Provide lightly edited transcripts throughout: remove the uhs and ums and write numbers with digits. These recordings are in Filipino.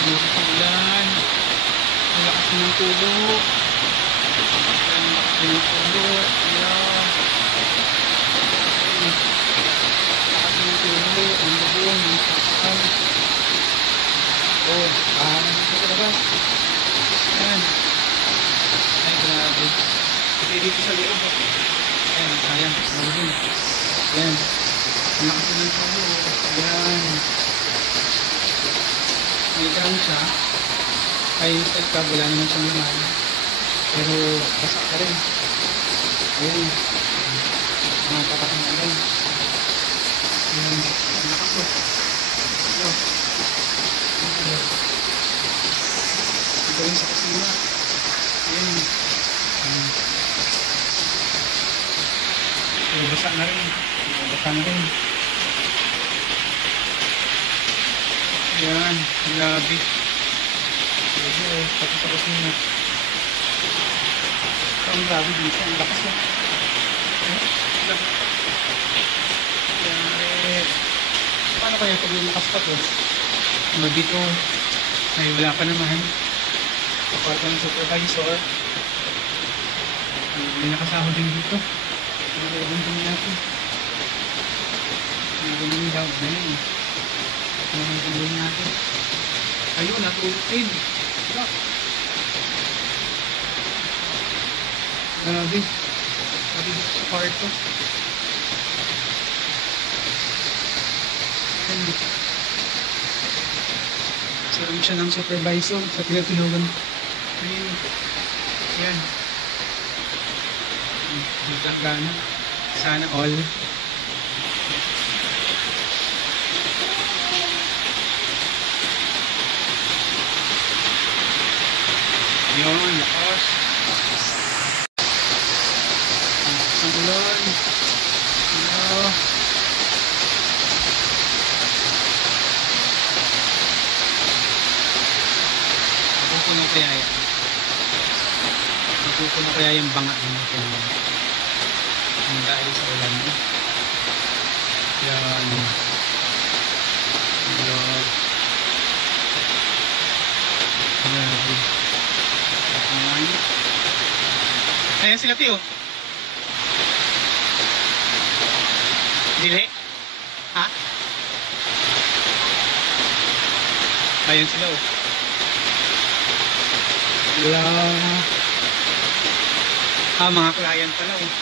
Bukas ng ulan. Ang lakas ng tulo. Ang lakas ng tulo. Ayan. Lakas ng tulo. Ang lubong. Ang sakal. Oh, dito talaga. Ayan. Ay, grabe. Kasi dito sa loob. Ayan, sayang. Lubong. Ayan. Ang lakas ng tulo. Ayan. May drum siya. Ay, pagka wala naman siyang naman. Pero, basa ka rin. Ayun. Mga patakang na rin. Ayun. Ang lakas ko. Ayun. Ayun. Ito rin sa kusina. Ayun. Ayun. Basa na rin. Basa na rin. Ayan. Grabe. Ayun. Pati sa kusina. Ang grabe dito. Ang lakas na. Paano kaya pag yung lakas pa to? Dito ay wala pa naman. Kapag ng supervisor may nakasama din dito. Ang dumi natin. Ang dumi daw. Ang dumi natin. Ayun, natulupin. Grabe. Grabe dito sa kwarto. Sa room siya ng supervisor sa pinatulungan. Ayun. Ayan. Dito gana. Sana all. Yun, lakas. Ang ulan. Hello. Napupuno kaya yan. Napupuno kaya yung banga natin. Ang dahil sa ulan. Yan. Yan. Grabe. Ayan sila tiyo. Dili? Ha? Ayan sila oh. Wala. Mga client pala oh.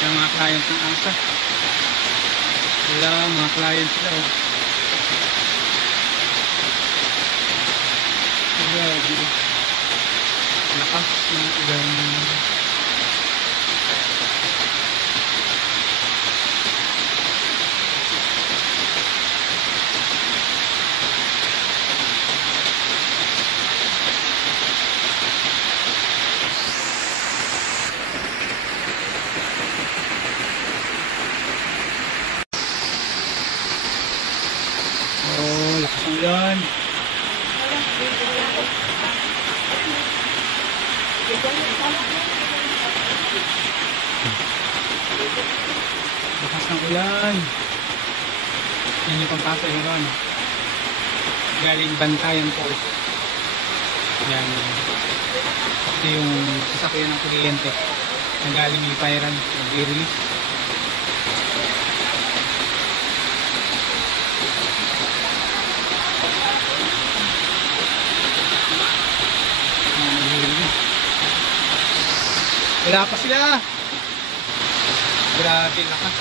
Yung mga client ng asa. Wala, mga client sila oh. Grabe. Lakas ng ulan. Oh, lakas ng ulan. Lakas ng ulan. Yan yung pagpasa yun. Galing Bantayan po. Yan. Ito yung sasakyan ng kuryente. Ang galing Liparan. Nag-i-release. Wala pa sila. Grabe lakas.